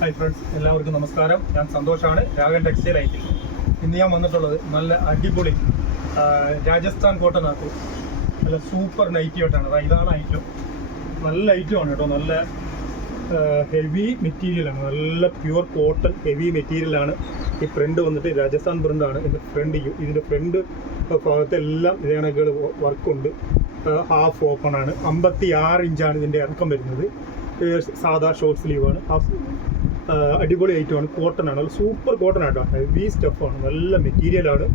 Hi friends, എല്ലാവർക്കും നമസ്കാരം. ഞാൻ സന്തോഷാണ്, രാഗൻ ടെക്സ്റ്റൈൽ ഐറ്റിൽ. ഇന്ന് ഞാൻ വന്നിട്ടുള്ളത് നല്ല അടിപൊളി രാജസ്ഥാൻ കോട്ടനകത്ത് നല്ല സൂപ്പർ നൈറ്റി ആയിട്ടാണ്. ഇതാണ് ഐറ്റം. നല്ല ഐറ്റമാണ് കേട്ടോ. നല്ല ഹെവി മെറ്റീരിയലാണ്, നല്ല പ്യുവർ കോട്ടൺ ഹെവി മെറ്റീരിയലാണ്. ഈ പ്രിൻ്റ് വന്നിട്ട് രാജസ്ഥാൻ പ്രിൻ്റാണ്. ഇതിൻ്റെ ഫ്രണ്ട് ഭാഗത്തെല്ലാം ഇതേണകൾ വർക്കുണ്ട്. ഹാഫ് ഓപ്പൺ ആണ്. 56 ഇഞ്ചാണ് ഇതിൻ്റെ ഇറക്കം വരുന്നത്. സാധാ ഷോർട്ട് സ്ലീവാണ്. അടിപൊളി ഐറ്റമാണ്. കോട്ടൺ ആണ്, സൂപ്പർ കോട്ടൺ ആട്ടോ. ഹെവി സ്റ്റഫാണ്, നല്ല മെറ്റീരിയലാണ്.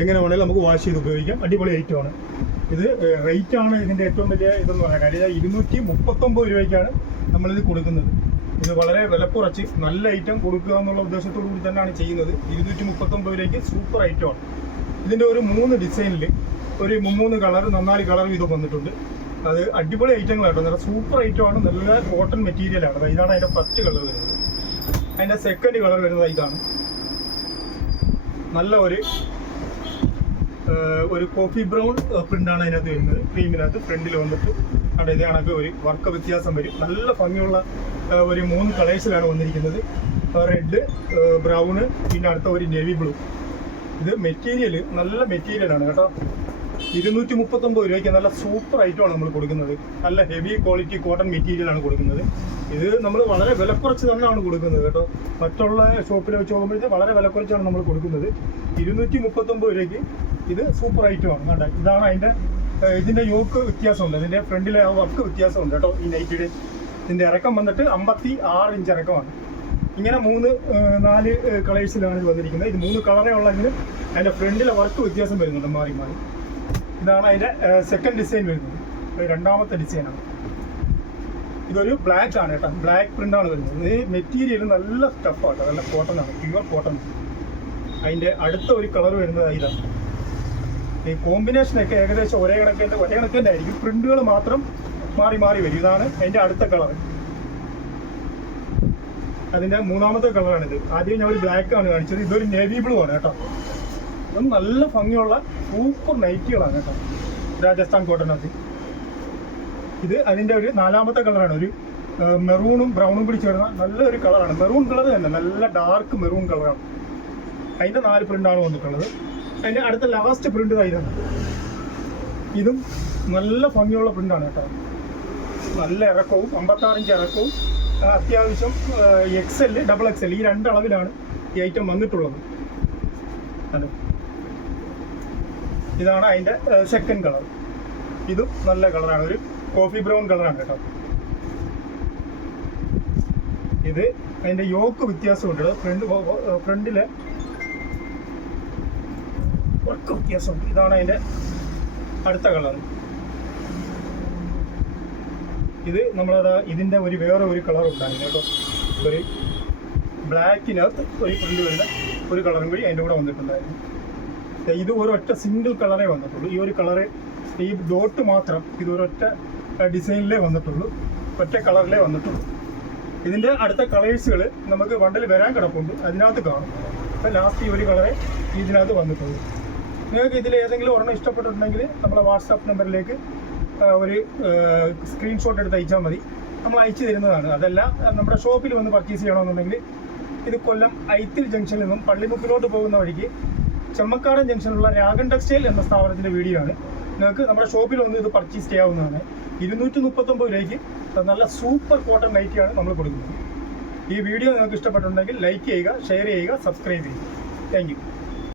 എങ്ങനെ വേണമെങ്കിലും നമുക്ക് വാഷ് ചെയ്ത് ഉപയോഗിക്കാം. അടിപൊളി ഐറ്റമാണ്. ഇത് റേറ്റാണ് ഇതിൻ്റെ ഏറ്റവും വലിയ ഇതെന്ന് പറയാൻ കാര്യം. 239 രൂപയ്ക്കാണ് നമ്മളിത് കൊടുക്കുന്നത്. ഇത് വളരെ വില കുറച്ച് നല്ല ഐറ്റം കൊടുക്കുക എന്നുള്ള ഉദ്ദേശത്തോടു കൂടി തന്നെയാണ് ചെയ്യുന്നത്. 239 രൂപയ്ക്ക് സൂപ്പർ ഐറ്റമാണ്. ഇതിൻ്റെ ഒരു 3 ഡിസൈനിൽ ഒരു 3 കളർ 4 കളർ വീതം വന്നിട്ടുണ്ട്. അത് അടിപൊളി ഐറ്റങ്ങളാട്ടോ. നല്ല സൂപ്പർ ഐറ്റമാണ്. നല്ല കോട്ടൺ മെറ്റീരിയലാണ്. ഇതാണ് അതിൻ്റെ ഫസ്റ്റ് കളർ വരുന്നത്. അതിൻ്റെ സെക്കൻഡ് കളർ വരുന്നത് ഇതാണ്. നല്ല ഒരു കോഫി ബ്രൗൺ പ്രിൻ്റാണ് അതിനകത്ത് വരുന്നത്. ക്രീമിനകത്ത് ഫ്രണ്ടിൽ വന്നിട്ട് അവിടെ ഇതേ കണക്ക് ഒരു വർക്ക് വ്യത്യാസം വരും. നല്ല ഭംഗിയുള്ള ഒരു 3 കളേഴ്സിലാണ് വന്നിരിക്കുന്നത്. റെഡ്, ബ്രൗണ്, പിന്നെ അടുത്ത ഒരു നേവി ബ്ലൂ. ഇത് മെറ്റീരിയൽ നല്ല മെറ്റീരിയലാണ് കേട്ടോ. 239 രൂപയ്ക്ക് നല്ല സൂപ്പർ ഐറ്റമാണ് നമ്മൾ കൊടുക്കുന്നത്. നല്ല ഹെവി ക്വാളിറ്റി കോട്ടൺ മെറ്റീരിയലാണ് കൊടുക്കുന്നത്. ഇത് നമ്മൾ വളരെ വില കുറച്ച് തന്നെയാണ് കൊടുക്കുന്നത് കേട്ടോ. മറ്റുള്ള ഷോപ്പിൽ വെച്ച് നോക്കുമ്പോഴത്തെ വളരെ വില കുറച്ചാണ് നമ്മൾ കൊടുക്കുന്നത്. 239 രൂപയ്ക്ക് ഇത് സൂപ്പർ ഐറ്റമാണ്. കണ്ട, ഇതാണ് ഇതിൻ്റെ യോക്ക് വ്യത്യാസമുണ്ട്. ഇതിൻ്റെ ഫ്രണ്ടിലെ ആ വർക്ക് വ്യത്യാസമുണ്ട് കേട്ടോ. ഈ നൈറ്റിയുടെ ഇതിൻ്റെ ഇറക്കം വന്നിട്ട് 56 ഇഞ്ച് ഇറക്കമാണ്. ഇങ്ങനെ 4 കളേഴ്സിലാണ് ഇത് വന്നിരിക്കുന്നത്. ഇത് 3 കളറേ ഉള്ളതിന് അതിൻ്റെ ഫ്രണ്ടിലെ വർക്ക് വ്യത്യാസം വരുന്നുണ്ട്, മാറി മാറി. ഇതാണ് അതിൻ്റെ സെക്കൻഡ് ഡിസൈൻ വരുന്നത്. രണ്ടാമത്തെ ഡിസൈനാണ്. ഇതൊരു ബ്ലാക്ക് ആണ് കേട്ടോ. ബ്ലാക്ക് പ്രിൻ്റാണ് വരുന്നത്. ഈ മെറ്റീരിയൽ നല്ല സ്റ്റഫാണ്, നല്ല കോട്ടൺ ആണ്, പ്യുവർ കോട്ടൺ. അതിൻ്റെ അടുത്ത ഒരു കളർ വരുന്നത് ഇതാണ്. ഈ കോമ്പിനേഷനൊക്കെ ഏകദേശം ഒരേ കണക്കിൻ്റെ ആയിരിക്കും. പ്രിൻ്റുകൾ മാത്രം മാറി മാറി വരും. ഇതാണ് അതിൻ്റെ അടുത്ത കളർ. അതിൻ്റെ 3ാമത്തെ കളറാണിത്. ആദ്യം ഞാൻ ഒരു ബ്ലാക്ക് ആണ് കാണിച്ചത്. ഇതൊരു നേവി ബ്ലൂ ആണ് കേട്ടോ. ഇതും നല്ല ഭംഗിയുള്ള സൂപ്പർ നൈറ്റികളാണ് കേട്ടോ, രാജസ്ഥാൻ കോട്ടനകത്ത്. ഇത് അതിൻ്റെ ഒരു 4ാമത്തെ കളറാണ്. ഒരു മെറൂണും ബ്രൗണും കൂടി ചേർന്ന നല്ലൊരു കളറാണ്. മെറൂൺ കളർ തന്നെ, നല്ല ഡാർക്ക് മെറൂൺ കളറാണ്. അതിൻ്റെ 4 പ്രിൻ്റാണ് വന്നിട്ടുള്ളത്. അതിൻ്റെ അടുത്ത ലാസ്റ്റ് പ്രിൻ്റ് ഇതാണ്. ഇതും നല്ല ഭംഗിയുള്ള പ്രിൻ്റാണ് കേട്ടോ. നല്ല ഇറക്കവും 56 ഇഞ്ച് ഇറക്കവും അത്യാവശ്യം XL, XXL ഈ 2 അളവിലാണ് ഈ ഐറ്റം വന്നിട്ടുള്ളത്. അതെ, ഇതാണ് അതിൻ്റെ സെക്കൻഡ് കളർ. ഇതും നല്ല കളറാണ്, ഒരു കോഫി ബ്രൗൺ കളറാണ് കേട്ടോ. ഇത് അതിൻ്റെ യോക്ക് വ്യത്യാസമുണ്ട്. ഫ്രണ്ടിലെ വർക്ക് വ്യത്യാസമുണ്ട്. ഇതാണ് അതിൻ്റെ അടുത്ത കളർ. ഇത് ഇതിൻ്റെ വേറെ ഒരു കളർ ഉണ്ടായിരുന്നു കേട്ടോ. ഒരു ബ്ലാക്കിനകത്ത് ഒരു പ്രിൻ്റ് വരുന്ന ഒരു കളറും കൂടി അതിൻ്റെ കൂടെ വന്നിട്ടുണ്ടായിരുന്നു. ഇത് ഒരൊറ്റ സിംഗിൾ കളറേ വന്നിട്ടുള്ളൂ. ഈ ഒരു കളറ്, ഈ ഡോട്ട് മാത്രം ഇതൊരൊറ്റ ഡിസൈനിലേ വന്നിട്ടുള്ളൂ, ഒറ്റ കളറിലേ വന്നിട്ടുള്ളൂ. ഇതിൻ്റെ അടുത്ത കളേഴ്സുകൾ നമുക്ക് വണ്ടിൽ വരാൻ കിടപ്പുണ്ട്, അതിനകത്ത് കാണും. അപ്പം ലാസ്റ്റ് ഈ ഒരു കളറേ ഇതിനകത്ത് വന്നിട്ടുള്ളൂ. നിങ്ങൾക്ക് ഇതിൽ ഏതെങ്കിലും ഒരെണ്ണം ഇഷ്ടപ്പെട്ടിട്ടുണ്ടെങ്കിൽ നമ്മളെ വാട്സാപ്പ് നമ്പറിലേക്ക് ഒരു സ്ക്രീൻഷോട്ട് എടുത്ത് അയച്ചാൽ മതി. നമ്മൾ അയച്ചു തരുന്നതാണ്. അതല്ല നമ്മുടെ ഷോപ്പിൽ വന്ന് പർച്ചേസ് ചെയ്യണമെന്നുണ്ടെങ്കിൽ ഇത് കൊല്ലം ഐത്തിൽ ജംഗ്ഷനിൽ നിന്നും പള്ളിമുക്കിലോട്ട് പോകുന്ന വഴിക്ക് ചെമ്മക്കാടൻ ജംഗ്ഷനിലുള്ള രാഗൻ ടെക്സ്റ്റൈൽ എന്ന സ്ഥാപനത്തിൻ്റെ വീഡിയോ ആണ്. നിങ്ങൾക്ക് നമ്മുടെ ഷോപ്പിൽ വന്ന് ഇത് പർച്ചേസ് ചെയ്യാവുന്നതാണ്. 239 രൂപയ്ക്ക് നല്ല സൂപ്പർ കോട്ടൺ നൈറ്റിയാണ് നമ്മൾ കൊടുക്കുന്നത്. ഈ വീഡിയോ നിങ്ങൾക്ക് ഇഷ്ടപ്പെട്ടിട്ടുണ്ടെങ്കിൽ ലൈക്ക് ചെയ്യുക, ഷെയർ ചെയ്യുക, സബ്സ്ക്രൈബ് ചെയ്യുക. Thank you.